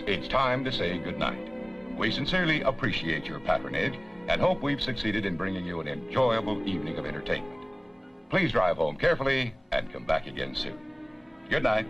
Folks, it's time to say goodnight. We sincerely appreciate your patronage and hope we've succeeded in bringing you an enjoyable evening of entertainment. Please drive home carefully and come back again soon. Good night.